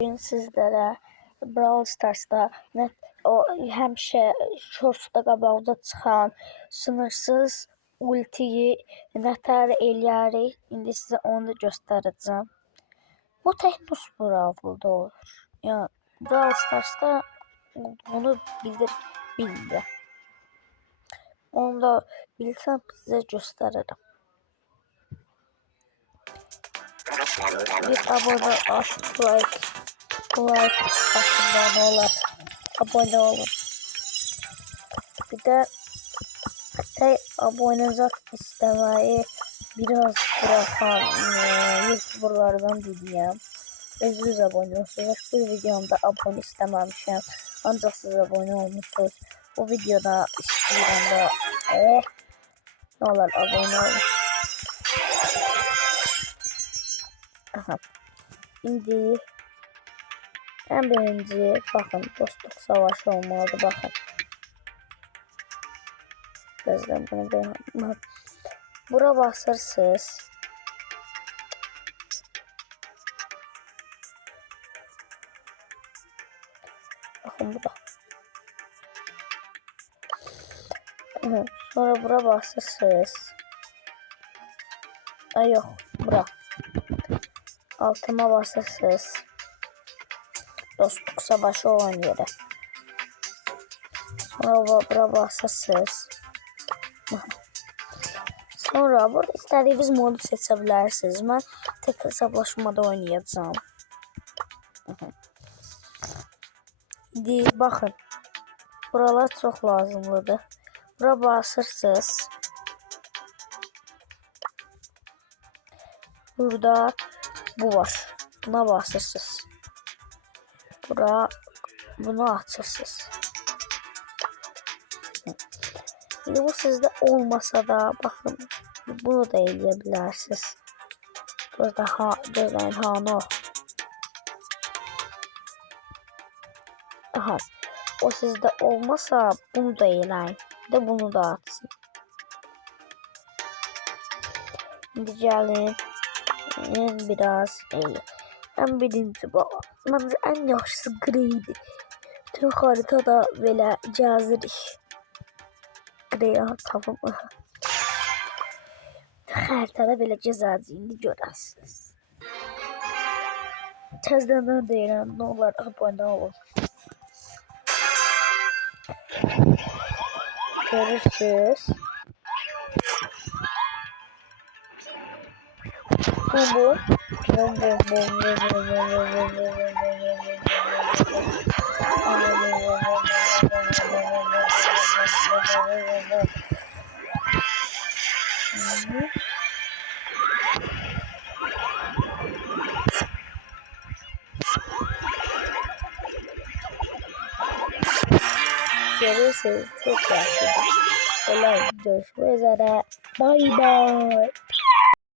Bugün sizlərə Brawl Stars'da o həmişə shortsda qabağda çıxan sınırsız ultiyi nətər eləyərik. İndi sizə onu da göstərəcəm. Bu Teknos Brawl'da olur. Yəni Brawl Stars'da onu bildi. Onu da bilsəm sizə göstərirəm. Bir abone atıp like atın ne olur. Abone olun. Bir de abone istemeyi biraz bırakan YouTuber'lardan biriyim. Özünüz abone olsunuz. Bu videomda abone istememişim. Ancak siz abone olmuşsunuz. Bu videoda istiyorum da ne olur abone olun. Aha. Şimdi en birinci bakın dostluk savaşı olmalıdır bakın. Gözden bunu beğendim. Bura basırsınız. Bakın burada. Sonra bura basırsınız. Ay yok bura. Altıma basırsınız. Dostluk savaşı olan yere. Sonra bura basırsınız. Sonra burada istediğiniz modu seçebilirsiniz. Ben tek hesaplaşmada oynayacağım. Şimdi bakın. Buralar çok lazımlıdır. Bura basırsınız. Burada bu var. Buna basırsınız. Bunu açırsınız. Şimdi bu sizde olmasa da bakın bunu da eleyebilirsiniz. Gözleyin Hano. Aha. O sizde olmasa bunu da eleyin. De bunu da atsın. Şimdi gelin. Biraz eyle. En birinci bu. Bence en yaxşısı Grey'di. Tüm haritada belə gəzirik. Grey'e tapım. Haritada belə gəzəcəyik. İndi görəsiniz. Təzədən deyirəm, nə olar abunə olun. Görürsünüz. Bu. Görürsünüz çok yaxşıdır. Görüşmek üzere. Bye bye.